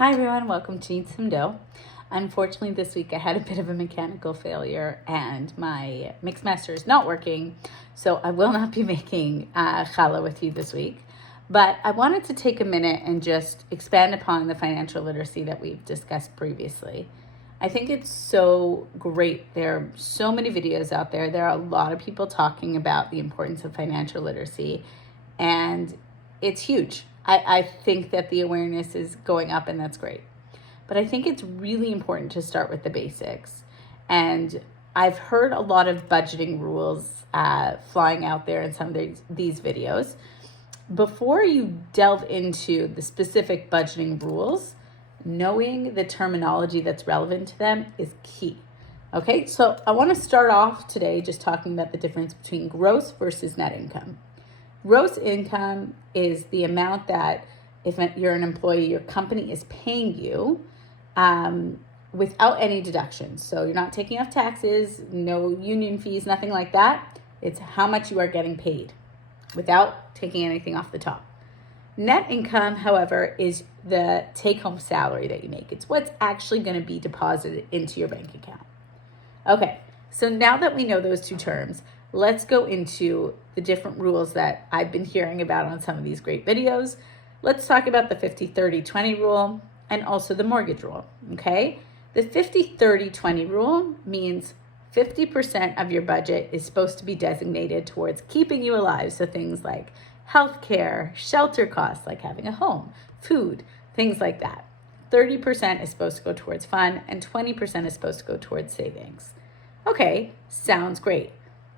Hi everyone, welcome to Eat Some Dough. Unfortunately this week I had a bit of a mechanical failure and my Mixmaster is not working, so I will not be making challah with you this week. But I wanted to take a minute and just expand upon the financial literacy that we've discussed previously. I think it's so great. There are so many videos out there. There are a lot of people talking about the importance of financial literacy, and it's huge. I think that the awareness is going up, and that's great. But I think it's really important to start with the basics. And I've heard a lot of budgeting rules flying out there in some of these videos. Before you delve into the specific budgeting rules, knowing the terminology that's relevant to them is key. Okay, so I want to start off today just talking about the difference between gross versus net income. Gross income is the amount that, if you're an employee, your company is paying you without any deductions. So you're not taking off taxes, no union fees, nothing like that. It's how much you are getting paid without taking anything off the top. Net income, however, is the take-home salary that you make. It's what's actually going to be deposited into your bank account. Okay, so now that we know those two terms, let's go into the different rules that I've been hearing about on some of these great videos. Let's talk about the 50-30-20 rule and also the mortgage rule, okay? The 50-30-20 rule means 50% of your budget is supposed to be designated towards keeping you alive. So things like healthcare, shelter costs, like having a home, food, things like that. 30% is supposed to go towards fun, and 20% is supposed to go towards savings. Okay, sounds great.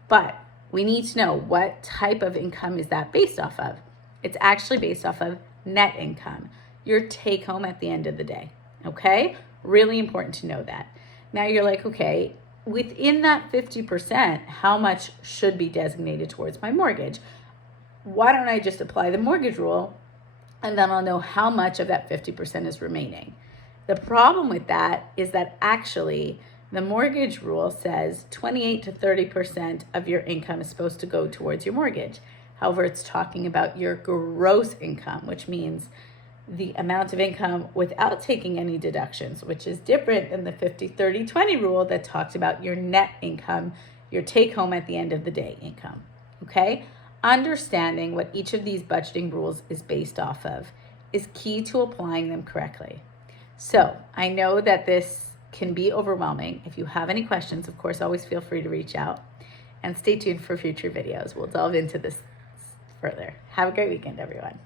But we need to know, what type of income is that based off of? It's actually based off of net income, your take home at the end of the day, okay? Really important to know that. Now you're like, okay, within that 50%, how much should be designated towards my mortgage? Why don't I just apply the mortgage rule and then I'll know how much of that 50% is remaining? The problem with that is that actually the mortgage rule says 28 to 30% of your income is supposed to go towards your mortgage. However, it's talking about your gross income, which means the amount of income without taking any deductions, which is different than the 50-30-20 rule that talks about your net income, your take home at the end of the day income, okay? Understanding what each of these budgeting rules is based off of is key to applying them correctly. So I know that this can be overwhelming. If you have any questions, of course, always feel free to reach out, and stay tuned for future videos. We'll delve into this further. Have a great weekend, everyone.